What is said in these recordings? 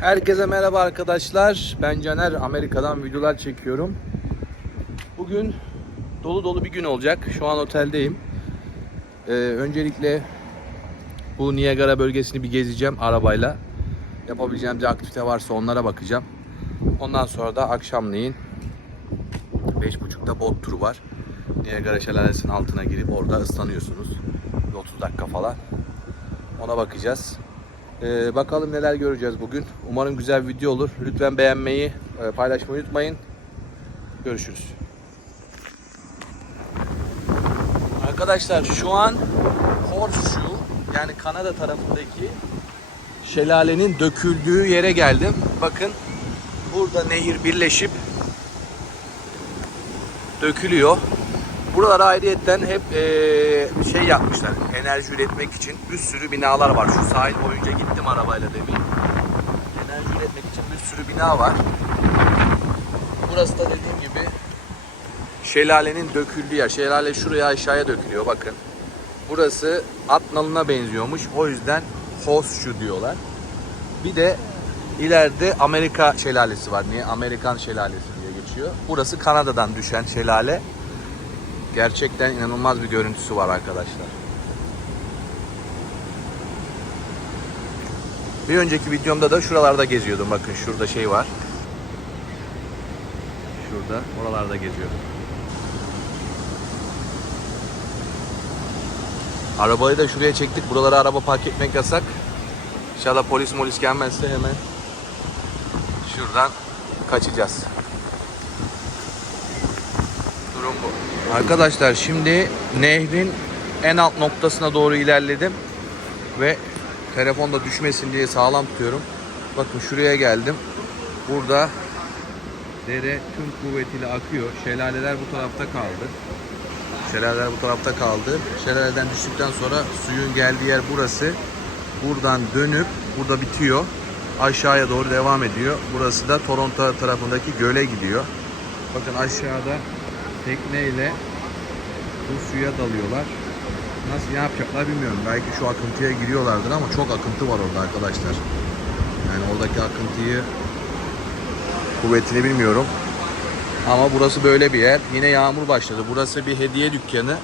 Herkese merhaba arkadaşlar. Ben Caner. Amerika'dan videolar çekiyorum. Bugün dolu dolu bir gün olacak. Şu an oteldeyim. Ee, öncelikle bu Niagara bölgesini bir gezeceğim arabayla. Yapabileceğim bir aktivite varsa onlara bakacağım. Ondan sonra da akşamleyin 5.30'da bot turu var. Niagara şelalesinin altına girip orada ıslanıyorsunuz. Bir 30 dakika falan. Ona bakacağız. Ee, bakalım neler göreceğiz bugün. Umarım güzel bir video olur. Lütfen beğenmeyi, e, paylaşmayı unutmayın. Görüşürüz. Arkadaşlar şu an Horseshoe yani Kanada tarafındaki şelalenin döküldüğü yere geldim. Bakın burada nehir birleşip dökülüyor. Buralara ayrıyetten hep eee, şey yapmışlar. Enerji üretmek için bir sürü binalar var. Şu sahil boyunca gittim arabayla demin. Enerji üretmek için bir sürü bina var. Burası da dediğim gibi şelalenin döküldüğü yer. Şelale şuraya aşağıya dökülüyor bakın. Burası at nalına benziyormuş. O yüzden Horseshoe diyorlar. Bir de ileride Amerika şelalesi var. Niye? Amerikan şelalesi diye geçiyor. Burası Kanada'dan düşen şelale. Gerçekten inanılmaz bir görüntüsü var arkadaşlar. Bir önceki videomda da şuralarda geziyordum. Bakın şurada şey var. Şurada, oralarda geziyordum. Arabayı da şuraya çektik. Buralara araba park etmek yasak. İnşallah polis molis gelmezse hemen şuradan kaçacağız. Arkadaşlar şimdi nehrin en alt noktasına doğru ilerledim ve telefonda düşmesin diye sağlam tutuyorum. Bakın şuraya geldim. Burada dere tüm kuvvetiyle akıyor. Şelaleler bu tarafta kaldı. Şelaleler bu tarafta kaldı. Şelaleden düştükten sonra suyun geldiği yer burası. Buradan dönüp burada bitiyor. Aşağıya doğru devam ediyor. Burası da Toronto tarafındaki göle gidiyor. Bakın aşağıda tekneyle bu suya dalıyorlar. Nasıl ne yapacaklar bilmiyorum. Belki şu akıntıya giriyorlardır ama çok akıntı var orada arkadaşlar. Yani oradaki akıntıyı kuvvetini bilmiyorum. Ama burası böyle bir yer. Yine yağmur başladı. Burası bir hediye dükkanı.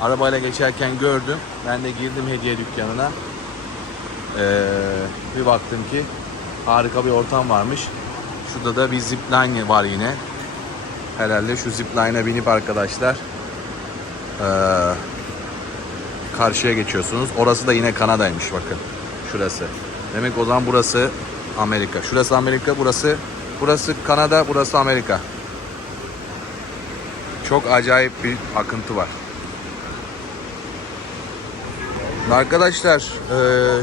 Arabayla geçerken gördüm. Ben de girdim hediye dükkanına. Ee, bir baktım ki harika bir ortam varmış. Şurada da bir zipline var yine. Herhalde şu zipline'a binip arkadaşlar ee, karşıya geçiyorsunuz. Orası da yine Kanada'ymış bakın. Şurası. Demek o zaman burası Amerika. Şurası Amerika, burası burası Kanada, burası Amerika. Çok acayip bir akıntı var. Arkadaşlar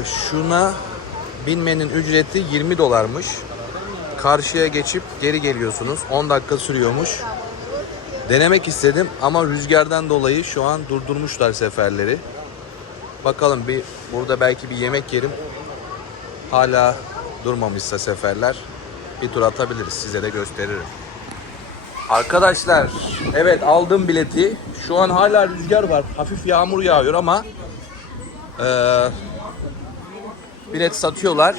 şuna binmenin ücreti 20 dolarmış. Karşıya geçip geri geliyorsunuz. 10 dakika sürüyormuş. Denemek istedim ama rüzgardan dolayı şu an durdurmuşlar seferleri. Bakalım bir burada belki bir yemek yerim. Hala durmamışsa seferler bir tur atabiliriz. Size de gösteririm. Arkadaşlar evet aldım bileti. Şu an hala rüzgar var. Hafif yağmur yağıyor ama eee, bilet satıyorlar.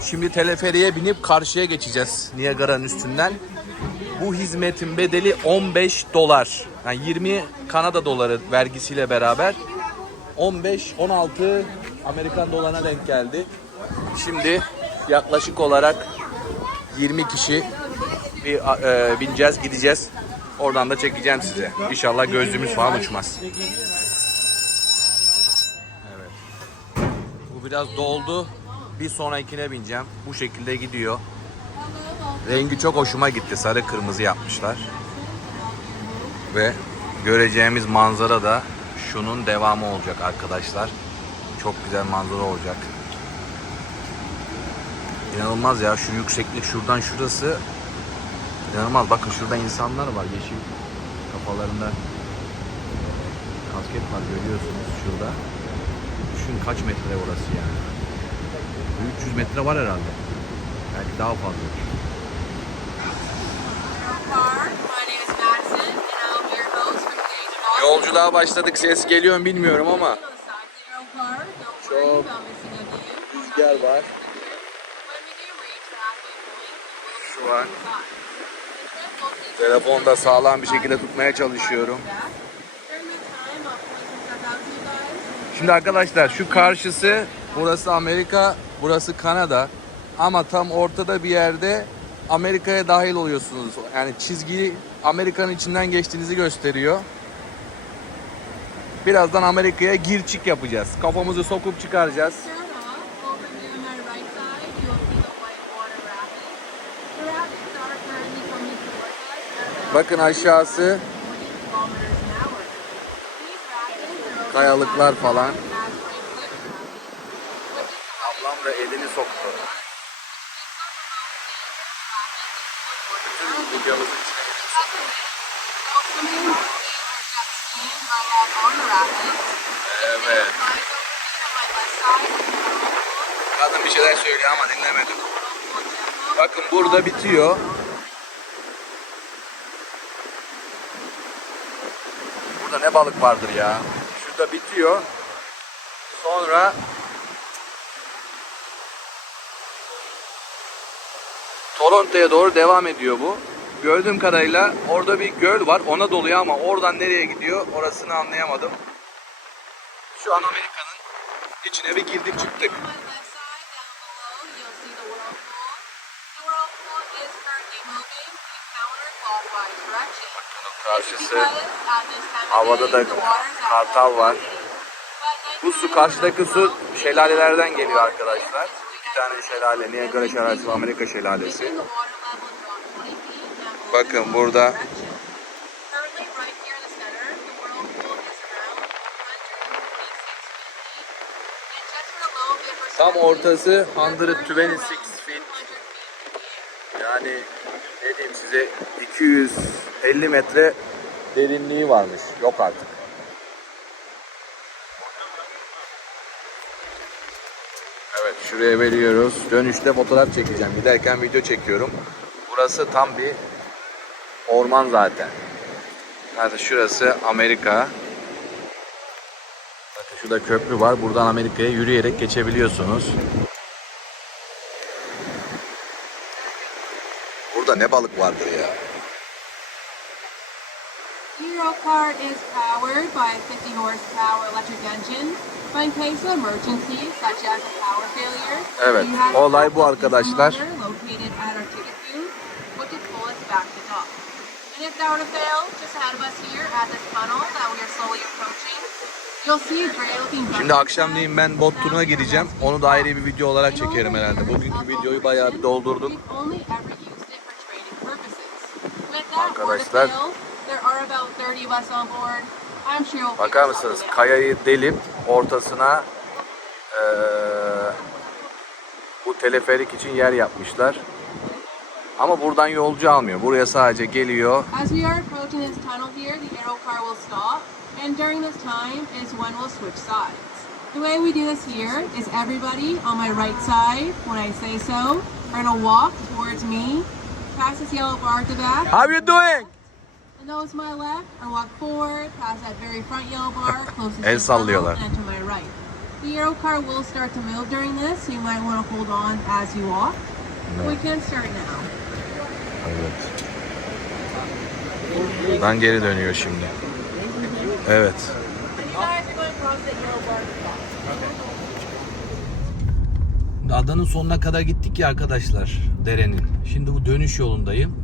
Şimdi teleferiye binip karşıya geçeceğiz Niagara'nın üstünden. Bu hizmetin bedeli 15 dolar. Yani 20 Kanada doları vergisiyle beraber 15 16 Amerikan dolarına denk geldi. Şimdi yaklaşık olarak 20 kişi bir e, bineceğiz, gideceğiz. Oradan da çekeceğim size. İnşallah gözlüğümüz falan uçmaz. Evet. Bu biraz doldu. Bir sonrakine bineceğim. Bu şekilde gidiyor. Rengi çok hoşuma gitti. Sarı kırmızı yapmışlar. Ve göreceğimiz manzara da şunun devamı olacak arkadaşlar. Çok güzel manzara olacak. İnanılmaz ya şu yükseklik şuradan şurası İnanılmaz. Bakın şurada insanlar var. Yeşil kafalarında kasket var görüyorsunuz şurada. Düşün kaç metre orası yani. 300 metre var herhalde. Belki daha fazla. Yolculuğa başladık. Ses geliyor mu bilmiyorum ama Çok rüzgar var. Şu an telefonda sağlam bir şekilde tutmaya çalışıyorum. Şimdi arkadaşlar şu karşısı burası Amerika, burası Kanada. Ama tam ortada bir yerde Amerika'ya dahil oluyorsunuz. Yani çizgi Amerika'nın içinden geçtiğinizi gösteriyor. Birazdan Amerika'ya gir çık yapacağız. Kafamızı sokup çıkaracağız. Bakın aşağısı kayalıklar falan. Bütün videomuzun içine Evet. Kadın bir şeyler söylüyor ama dinlemedim. Bakın burada bitiyor. Burada ne balık vardır ya. Şurada bitiyor. Sonra Toronto'ya doğru devam ediyor bu. Gördüğüm kadarıyla orada bir göl var. Ona doluyor ama oradan nereye gidiyor orasını anlayamadım. Şu an Amerika'nın içine bir girdik çıktık. karşısı havada da kartal var. Bu su karşıdaki su şelalelerden geliyor arkadaşlar. Tane şelale. Niagara Şelalesi Amerika Şelalesi. Bakın burada tam ortası 126 feet. Yani ne diyeyim size 250 metre derinliği varmış. Yok artık. Evet şuraya veriyoruz. Dönüşte fotoğraf çekeceğim. Giderken video çekiyorum. Burası tam bir orman zaten. Yani şurası Amerika. Bakın şurada köprü var. Buradan Amerika'ya yürüyerek geçebiliyorsunuz. Burada ne balık vardır ya? Hero car is powered by a 50 horsepower electric engine. Evet, olay bu arkadaşlar. Şimdi akşamleyin ben bot turuna gideceğim. Onu da ayrı bir video olarak çekerim herhalde. Bugünkü videoyu bayağı bir doldurduk. Arkadaşlar. Bakar mısınız? Kayayı delip ortasına eee, bu teleferik için yer yapmışlar. Ama buradan yolcu almıyor. Buraya sadece geliyor. As we are approaching this tunnel here, the aero car will stop, and during this time is when we'll switch sides. The way we do this here is everybody on my right side, when I say so, are gonna walk towards me, pass this yellow bar at the back, How you doing? To my left, or walk forward, past that very front yellow bar, closest to El sallıyorlar. and to my right. The aero car will start to move during this, so you might want to hold on as you walk. We can start now. Evet. Ben geri dönüyor şimdi. Evet. Adanın sonuna kadar gittik ya arkadaşlar derenin. Şimdi bu dönüş yolundayım.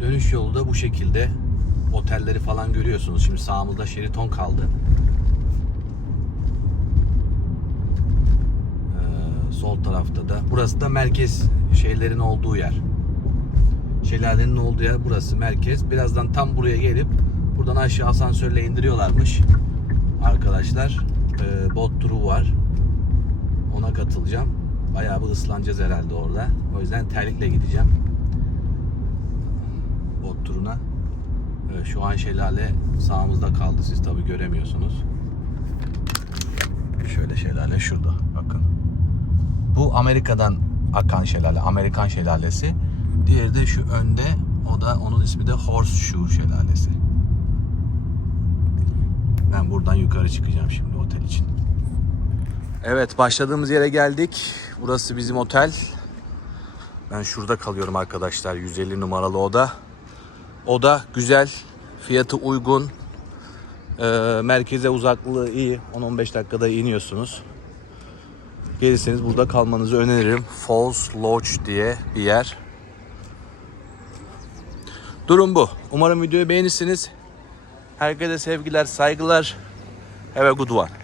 Dönüş yolu da bu şekilde. Otelleri falan görüyorsunuz. Şimdi sağımızda Sheraton kaldı. Ee, sol tarafta da. Burası da merkez şeylerin olduğu yer. Şelalenin olduğu yer burası merkez. Birazdan tam buraya gelip buradan aşağı asansörle indiriyorlarmış. Arkadaşlar Ee, bot turu var. Ona katılacağım. Bayağı bir ıslanacağız herhalde orada. O yüzden terlikle gideceğim. Bot turuna. Evet, şu an şelale sağımızda kaldı. Siz tabi göremiyorsunuz. Şöyle şelale şurada. Bakın. Bu Amerika'dan akan şelale. Amerikan şelalesi. Diğeri de şu önde. O da onun ismi de Horseshoe şelalesi. Ben buradan yukarı çıkacağım şimdi otel için. Evet başladığımız yere geldik. Burası bizim otel. Ben şurada kalıyorum arkadaşlar. 150 numaralı oda. Oda güzel. Fiyatı uygun. Ee, merkeze uzaklığı iyi. 10-15 dakikada iniyorsunuz. Gelirseniz burada kalmanızı öneririm. Falls Lodge diye bir yer. Durum bu. Umarım videoyu beğenirsiniz. Herkese sevgiler, saygılar. Have a good one.